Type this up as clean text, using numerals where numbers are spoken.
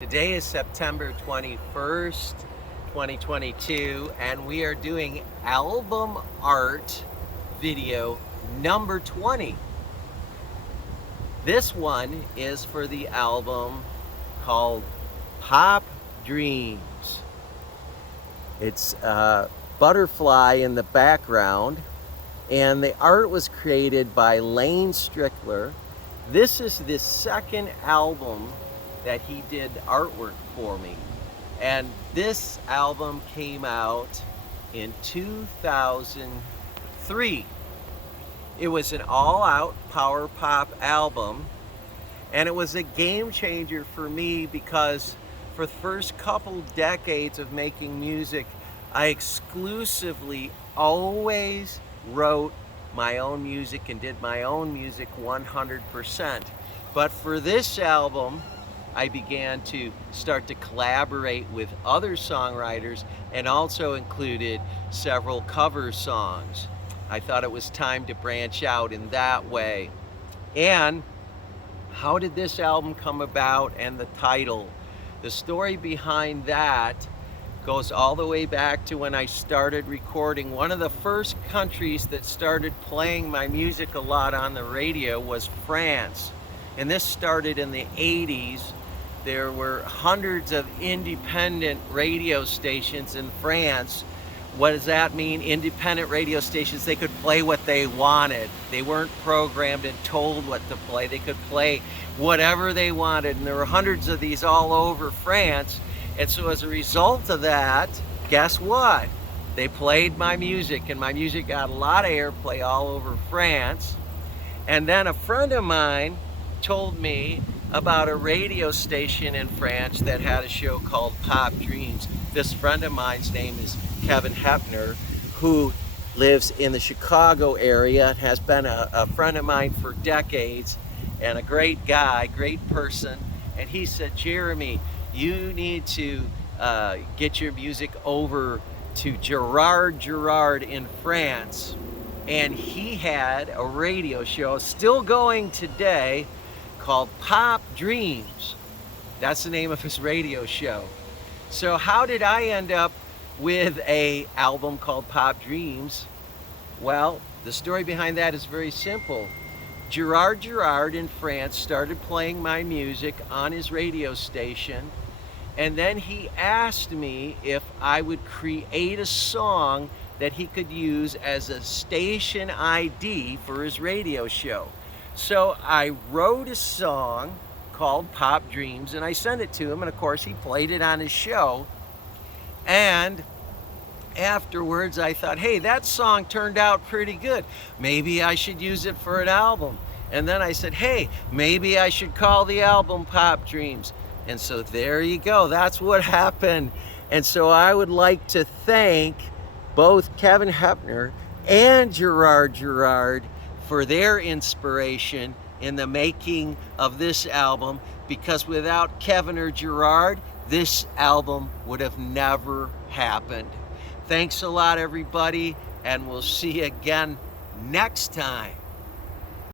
Today is September 21st, 2022, and we are doing album art video number 20. This one is for the album called Pop Dreams. It's a butterfly in the background, and the art was created by Layne Strickler. This is the second album that he did artwork for me, and this album came out in 2003. It was an all-out power pop album, and it was a game changer for me because for the first couple decades of making music, I exclusively always wrote my own music and did my own music 100%. But for this album, I began to start to collaborate with other songwriters and also included several cover songs. I thought it was time to branch out in that way. And how did this album come about and the title? The story behind that goes all the way back to when I started recording. One of the first countries that started playing my music a lot on the radio was France. And this started in the 80s. There were hundreds of independent radio stations in France. What does that mean? Independent radio stations, they could play what they wanted. They weren't programmed and told what to play. They could play whatever they wanted, and there were hundreds of these all over France. And so as a result of that, guess what? They played my music, and my music got a lot of airplay all over France. And then a friend of mine told me about a radio station in France that had a show called Pop Dreams. This friend of mine's name is Kevin Hepner, who lives in the Chicago area, has been a friend of mine for decades, and a great guy, great person. And he said, Jeremy, you need to get your music over to Gerard in France. And he had a radio show, still going today, called Pop Dreams. That's the name of his radio show. So how did I end up with an album called Pop Dreams? Well, the story behind that is very simple. Gerard in France started playing my music on his radio station, and then he asked me if I would create a song that he could use as a station ID for his radio show. So I wrote a song called Pop Dreams, and I sent it to him, and of course he played it on his show. And afterwards I thought, hey, that song turned out pretty good. Maybe I should use it for an album. And then I said, hey, maybe I should call the album Pop Dreams. And so there you go, that's what happened. And so I would like to thank both Kevin Hepner and Gerard for their inspiration in the making of this album, because without Kevin or Gerard, this album would have never happened. Thanks a lot, everybody, and we'll see you again next time.